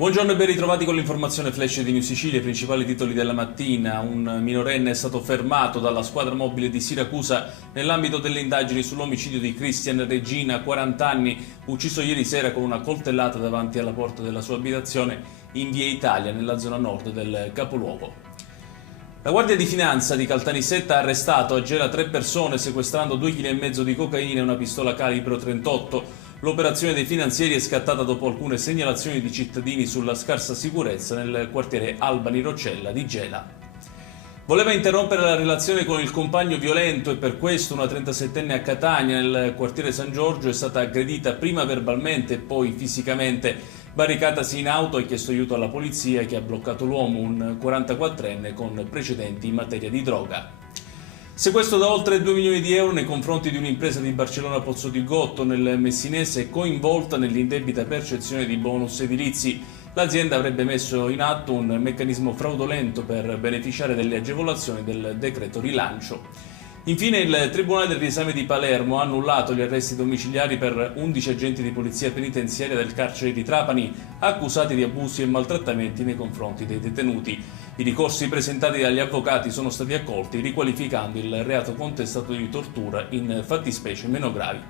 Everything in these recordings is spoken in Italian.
Buongiorno e ben ritrovati con l'informazione flash di New Sicilia, i principali titoli della mattina. Un minorenne è stato fermato dalla squadra mobile di Siracusa nell'ambito delle indagini sull'omicidio di Christian Regina, 40 anni, ucciso ieri sera con una coltellata davanti alla porta della sua abitazione in via Italia, nella zona nord del capoluogo. La Guardia di Finanza di Caltanissetta ha arrestato a Gela 3 persone sequestrando 2,5 kg di cocaina e una pistola calibro 38. L'operazione dei finanzieri è scattata dopo alcune segnalazioni di cittadini sulla scarsa sicurezza nel quartiere Albani Roccella di Gela. Voleva interrompere la relazione con il compagno violento e per questo una 37enne a Catania, nel quartiere San Giorgio, è stata aggredita prima verbalmente e poi fisicamente. Barricatasi in auto ha chiesto aiuto alla polizia che ha bloccato l'uomo, un 44enne con precedenti in materia di droga. Sequestro da oltre 2 milioni di euro nei confronti di un'impresa di Barcellona Pozzo di Gotto nel Messinese coinvolta nell'indebita percezione di bonus edilizi. L'azienda avrebbe messo in atto un meccanismo fraudolento per beneficiare delle agevolazioni del decreto rilancio. Infine il Tribunale del Riesame di Palermo ha annullato gli arresti domiciliari per 11 agenti di polizia penitenziaria del carcere di Trapani accusati di abusi e maltrattamenti nei confronti dei detenuti. I ricorsi presentati dagli avvocati sono stati accolti riqualificando il reato contestato di tortura in fattispecie meno gravi.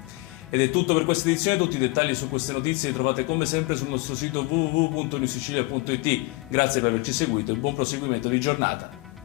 Ed è tutto per questa edizione, tutti i dettagli su queste notizie li trovate come sempre sul nostro sito www.newsicilia.it. Grazie per averci seguito e buon proseguimento di giornata.